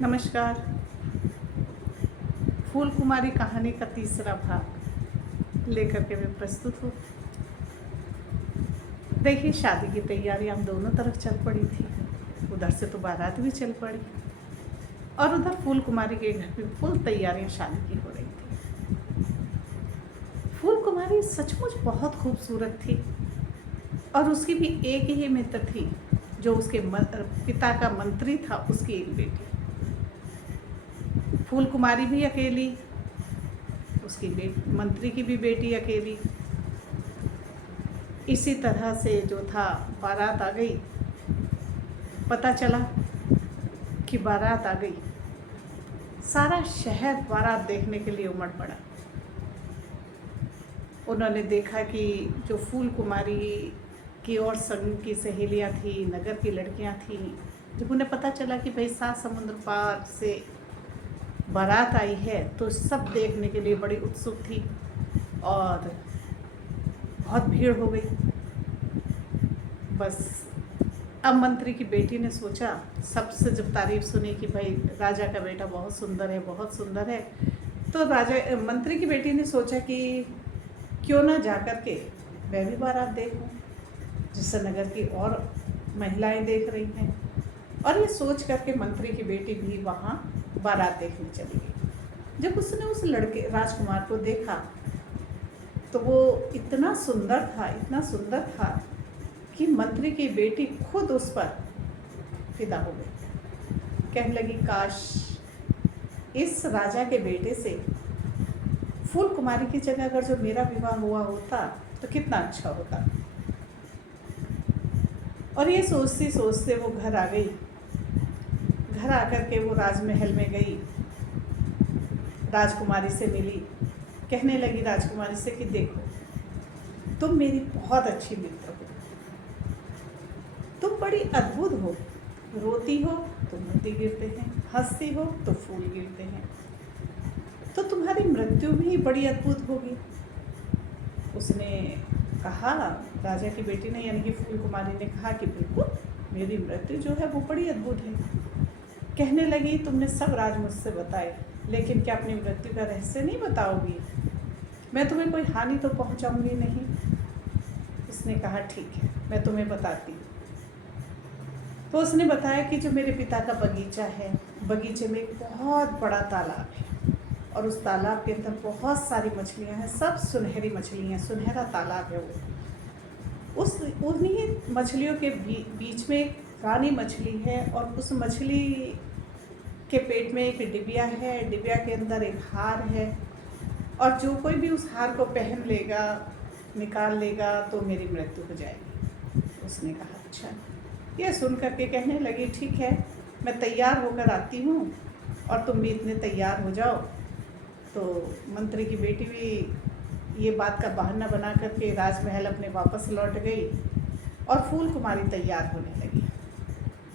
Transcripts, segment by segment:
नमस्कार। फूल कुमारी कहानी का तीसरा भाग लेकर के मैं प्रस्तुत हूँ। देखिए, शादी की तैयारी हम दोनों तरफ चल पड़ी थी। उधर से तो बारात भी चल पड़ी और उधर फूल कुमारी के घर पे फुल तैयारियां शादी की हो रही थी। फूल कुमारी सचमुच बहुत खूबसूरत थी और उसकी भी एक ही मित्र थी जो उसके पिता का मंत्री था, उसकी एक बेटी। फूल कुमारी भी अकेली, उसकी मंत्री की भी बेटी अकेली। इसी तरह से जो था, बारात आ गई। पता चला कि बारात आ गई। सारा शहर बारात देखने के लिए उमड़ पड़ा। उन्होंने देखा कि जो फूल कुमारी की और संग की सहेलियां थी, नगर की लड़कियां थी, जब उन्हें पता चला कि भाई 7 समुद्र पार से बारात आई है, तो सब देखने के लिए बड़ी उत्सुक थी और बहुत भीड़ हो गई। बस अब मंत्री की बेटी ने सोचा, सबसे जब तारीफ सुनी कि भाई राजा का बेटा बहुत सुंदर है, बहुत सुंदर है, तो मंत्री की बेटी ने सोचा कि क्यों ना जाकर के मैं भी बारात देखूं, जिससे नगर की और महिलाएं देख रही हैं। और ये सोच करके मंत्री की बेटी भी वहाँ बारात देखने चली गई। जब उसने उस लड़के राजकुमार को देखा तो वो इतना सुंदर था, इतना सुंदर था कि मंत्री की बेटी खुद उस पर फिदा हो गई। कहने लगी, काश इस राजा के बेटे से फूल कुमारी की जगह अगर जो मेरा विवाह हुआ होता तो कितना अच्छा होता। और ये सोचते सोचते वो घर आ गई। घर आकर के वो राजमहल में गई, राजकुमारी से मिली। कहने लगी राजकुमारी से कि देखो, तुम मेरी बहुत अच्छी मित्र हो, तुम बड़ी अद्भुत हो। रोती हो तो मोती गिरते हैं, हंसती हो तो फूल गिरते हैं, तो तुम्हारी मृत्यु भी बड़ी अद्भुत होगी। उसने कहा, राजा की बेटी ने यानी कि फूल कुमारी ने कहा कि बिल्कुल, मेरी मृत्यु जो है वो बड़ी अद्भुत है। कहने लगी, तुमने सब राज मुझसे बताए, लेकिन क्या अपनी मृत्यु का रहस्य नहीं बताओगी? मैं तुम्हें कोई हानि तो पहुंचाऊंगी नहीं। उसने कहा, ठीक है, मैं तुम्हें बताती हूँ। तो उसने बताया कि जो मेरे पिता का बगीचा है, बगीचे में एक बहुत बड़ा तालाब है और उस तालाब के अंदर बहुत सारी मछलियाँ हैं, सब सुनहरी मछलियाँ, सुनहरा तालाब है वो। उन्हीं मछलियों के बीच में एक रानी मछली है और उस मछली के पेट में एक डिबिया है, डिबिया के अंदर एक हार है, और जो कोई भी उस हार को पहन लेगा, निकाल लेगा, तो मेरी मृत्यु हो जाएगी। उसने कहा, अच्छा। यह सुन करके कहने लगी, ठीक है, मैं तैयार होकर आती हूँ और तुम भी इतने तैयार हो जाओ। तो मंत्री की बेटी भी ये बात का बहाना बना करके राजमहल अपने वापस लौट गई और फूल कुमारी तैयार होने लगी।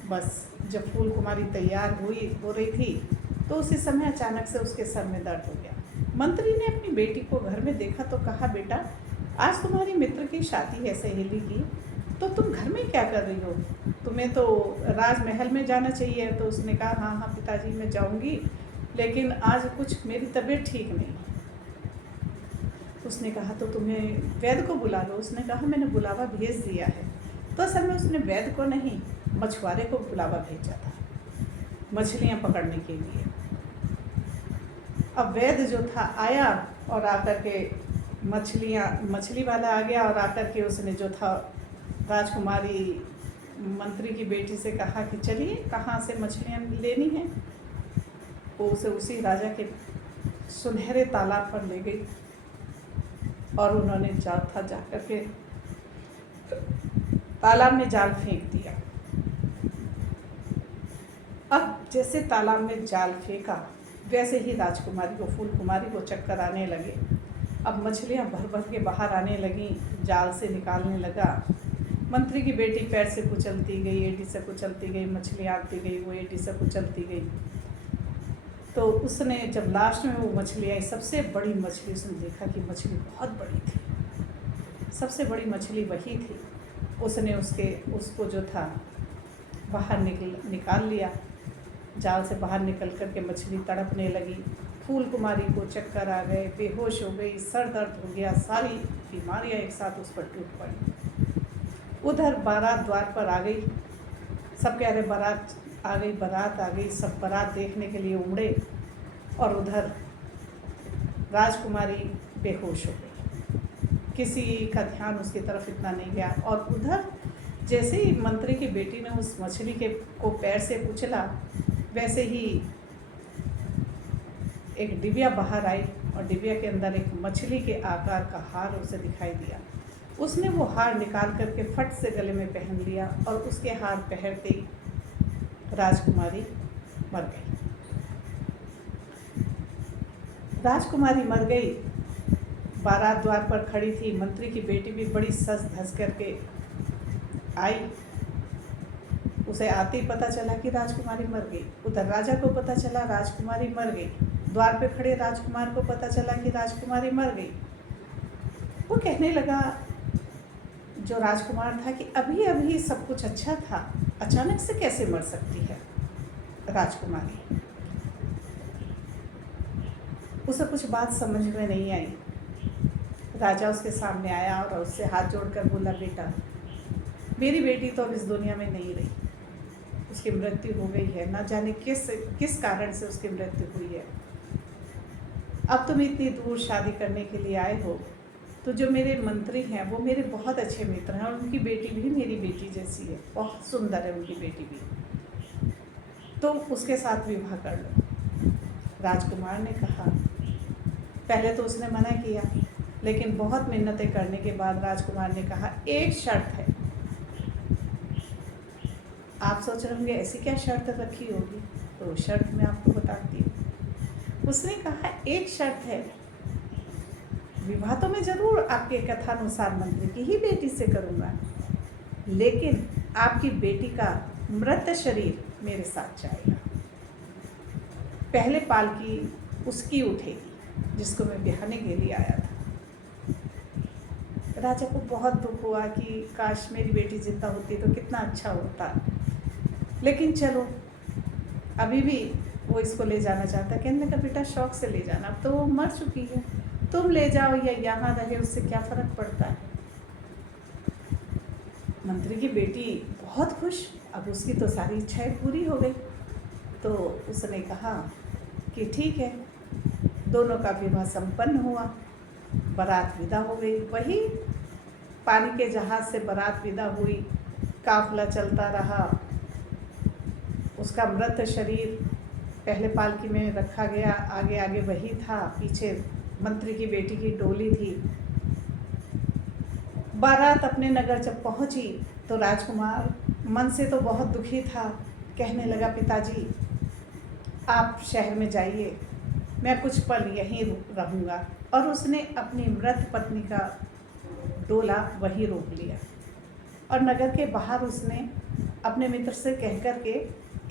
बस जब फूल कुमारी तैयार हो रही थी तो उसी समय अचानक से उसके सर में दर्द हो गया। मंत्री ने अपनी बेटी को घर में देखा तो कहा, बेटा, आज तुम्हारी मित्र की शादी है, सहेली की, तो तुम घर में क्या कर रही हो? तुम्हें तो राजमहल में जाना चाहिए। तो उसने कहा, हाँ हाँ पिताजी, मैं जाऊंगी, लेकिन आज कुछ मेरी तबीयत ठीक नहीं है। उसने कहा, तो तुम्हें वैद्य को बुला लो। उसने कहा, मैंने बुलावा भेज दिया है। तो असल में उसने वैद्य को नहीं, मछुआरे को बुलावा भेजा था मछलियाँ पकड़ने के लिए। अब वैद्य जो था आया और आकर के मछली वाला आ गया और आकर के उसने जो था राजकुमारी मंत्री की बेटी से कहा कि चलिए, कहाँ से मछलियाँ लेनी हैं। वो उसे उसी राजा के सुनहरे तालाब पर ले गई और उन्होंने जाकर के तालाब में जाल फेंक दिया। अब जैसे तालाब में जाल फेंका, वैसे ही राजकुमारी को, फूल कुमारी को चक्कर आने लगे। अब मछलियाँ भर भर के बाहर आने लगीं, जाल से निकालने लगा। मंत्री की बेटी पैर से कुचलती गई, एडी से कुचलती गई, मछलियाँ आती गई, वो एडी से कुचलती गई। तो उसने जब लास्ट में वो मछली आई, सबसे बड़ी मछली, उसने देखा कि मछली बहुत बड़ी थी, सबसे बड़ी मछली वही थी। उसने उसको जो था बाहर निकाल लिया जाल से बाहर निकल कर के मछली तड़पने लगी। फूल कुमारी को चक्कर आ गए, बेहोश हो गई, सर दर्द हो गया, सारी बीमारियां एक साथ उस पर टूट पड़ी। उधर बारात द्वार पर आ गई, सब कह रहे बारात आ गई, बारात आ गई, सब बारात देखने के लिए उमड़े। और उधर राजकुमारी बेहोश हो गई, किसी का ध्यान उसकी तरफ इतना नहीं गया। और उधर जैसे ही मंत्री की बेटी ने उस मछली को पैर से कुचला, वैसे ही एक डिबिया बाहर आई और डिबिया के अंदर एक मछली के आकार का हार उसे दिखाई दिया। उसने वो हार निकाल करके फट से गले में पहन लिया और उसके हार पहनते ही राजकुमारी मर गई। राजकुमारी मर गई, बारात द्वार पर खड़ी थी। मंत्री की बेटी भी बड़ी सज धज करके आई। उसे आते ही पता चला कि राजकुमारी मर गई। उधर राजा को पता चला राजकुमारी मर गई। द्वार पे खड़े राजकुमार को पता चला कि राजकुमारी मर गई। वो कहने लगा, जो राजकुमार था, कि अभी अभी सब कुछ अच्छा था, अचानक से कैसे मर सकती है राजकुमारी। उसे कुछ बात समझ में नहीं आई। राजा उसके सामने आया और उससे हाथ जोड़कर बोला, बेटा, मेरी बेटी तो अब इस दुनिया में नहीं रही, उसकी मृत्यु हो गई है। ना जाने किस कारण से उसकी मृत्यु हुई है। अब तुम इतनी दूर शादी करने के लिए आए हो, तो जो मेरे मंत्री हैं वो मेरे बहुत अच्छे मित्र हैं और उनकी बेटी भी मेरी बेटी जैसी है, बहुत सुंदर है उनकी बेटी भी, तो उसके साथ विवाह कर लो। राजकुमार ने कहा, पहले तो उसने मना किया, लेकिन बहुत मिन्नतें करने के बाद राजकुमार ने कहा, एक शर्त है। आप सोच रहे होंगे ऐसी क्या शर्त रखी होगी, तो शर्त मैं आपको बताती हूँ। उसने कहा, एक शर्त है, विवाह तो मैं जरूर आपके कथानुसार मंत्री की ही बेटी से करूँगा, लेकिन आपकी बेटी का मृत शरीर मेरे साथ जाएगा। पहले पालकी उसकी उठेगी जिसको मैं ब्याहने के लिए आया था। राजा को बहुत दुख हुआ कि काश मेरी बेटी जिंदा होती तो कितना अच्छा होता, लेकिन चलो, अभी भी वो इसको ले जाना चाहता। कहने लगा, बेटा शौक से ले जाना, अब तो वो मर चुकी है, तुम ले जाओ या यहाँ रहे, उससे क्या फ़र्क पड़ता है। मंत्री की बेटी बहुत खुश, अब उसकी तो सारी इच्छाएं पूरी हो गई। तो उसने कहा कि ठीक है। दोनों का विवाह संपन्न हुआ, बारात विदा हो गई। वही पानी के जहाज़ से बारात विदा हुई, काफिला चलता रहा। उसका मृत शरीर पहले पालकी में रखा गया, आगे आगे वही था, पीछे मंत्री की बेटी की डोली थी। बारात अपने नगर जब पहुंची तो राजकुमार मन से तो बहुत दुखी था। कहने लगा, पिताजी आप शहर में जाइए, मैं कुछ पल यहीं रहूँगा। और उसने अपनी मृत पत्नी का डोला वहीं रोक लिया और नगर के बाहर उसने अपने मित्र से कह कर के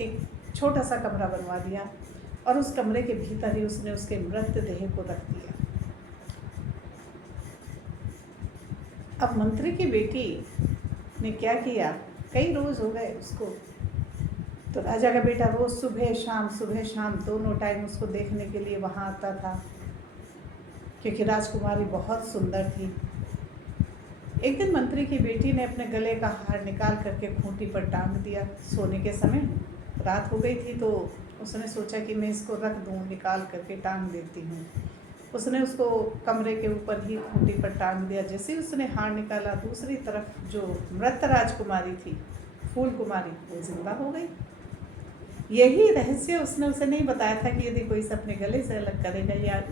एक छोटा सा कमरा बनवा दिया और उस कमरे के भीतर ही उसने उसके मृतदेह को रख दिया। अब मंत्री की बेटी ने क्या किया, कई रोज़ हो गए उसको, तो राजा का बेटा रोज़ सुबह शाम दोनों टाइम उसको देखने के लिए वहाँ आता था, क्योंकि राजकुमारी बहुत सुंदर थी। एक दिन मंत्री की बेटी ने अपने गले का हार निकाल करके खूंटी पर टांग दिया। सोने के समय रात हो गई थी, तो उसने सोचा कि मैं इसको रख दूँ, निकाल करके टांग देती हूँ। उसने उसको कमरे के ऊपर ही खूंटी पर टांग दिया। जैसे ही उसने हार निकाला, दूसरी तरफ जो मृत राजकुमारी थी, फूल कुमारी, वो जिंदा हो गई। यही रहस्य उसने उसे नहीं बताया था कि यदि कोई इसे अपने गले से अलग करेगा या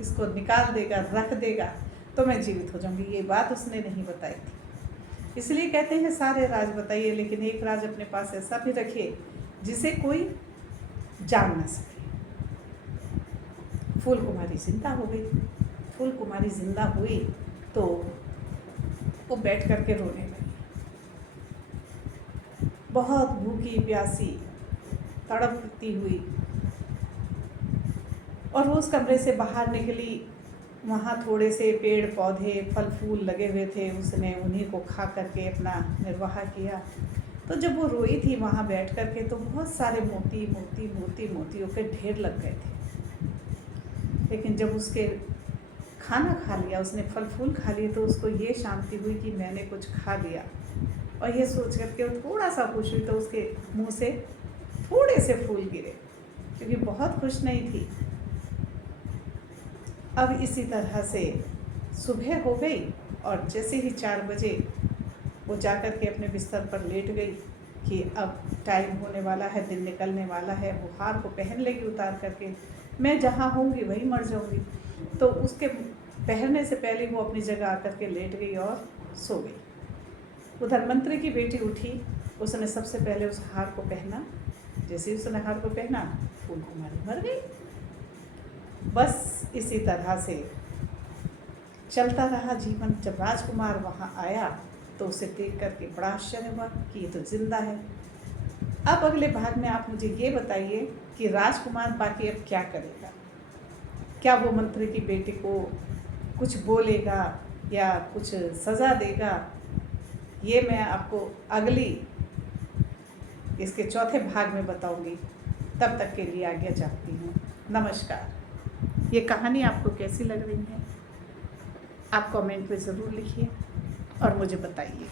इसको निकाल देगा, रख देगा, तो मैं जीवित हो जाऊंगी। ये बात उसने नहीं बताई थी। इसलिए कहते हैं सारे राज बताइए, लेकिन एक राज अपने पास ऐसा भी रखिए जिसे कोई जान ना सके। फूल कुमारी जिंदा हो गई। फूल कुमारी जिंदा हुई तो वो बैठ करके रोने लगी, बहुत भूखी प्यासी तड़पती हुई, और वो उस कमरे से बाहर निकली। वहाँ थोड़े से पेड़ पौधे फल फूल लगे हुए थे, उसने उन्हीं को खा करके अपना निर्वाह किया। तो जब वो रोई थी वहाँ बैठ कर के, तो बहुत सारे मोती मोती मोती मोतियों के ढेर लग गए थे। लेकिन जब उसके खाना खा लिया, उसने फल फूल खा लिए, तो उसको ये शांति हुई कि मैंने कुछ खा लिया, और ये सोच करके वो थोड़ा सा खुश हुई, तो उसके मुंह से थोड़े से फूल गिरे, क्योंकि बहुत खुश नहीं थी। अब इसी तरह से सुबह हो गई, और जैसे ही 4 बजे वो जा कर के अपने बिस्तर पर लेट गई कि अब टाइम होने वाला है, दिन निकलने वाला है, वो हार को पहन लेगी उतार करके, मैं जहाँ होंगी वहीं मर जाऊँगी। तो उसके पहनने से पहले वो अपनी जगह आकर के लेट गई और सो गई। उधर मंत्री की बेटी उठी, उसने सबसे पहले उस हार को पहना। जैसे ही उसने हार को पहना, फूल कुमारी मर गई। बस इसी तरह से चलता रहा जीवन। जब राजकुमार वहाँ आया तो उसे देख करके बड़ा आश्चर्य हुआ कि ये तो जिंदा है। अब अगले भाग में आप मुझे ये बताइए कि राजकुमार बाकी अब क्या करेगा। क्या वो मंत्री की बेटी को कुछ बोलेगा या कुछ सज़ा देगा, ये मैं आपको अगली इसके चौथे भाग में बताऊंगी। तब तक के लिए आज्ञा चाहती हूँ। नमस्कार। ये कहानी आपको कैसी लग रही है, आप कमेंट में ज़रूर लिखिए और मुझे बताइए।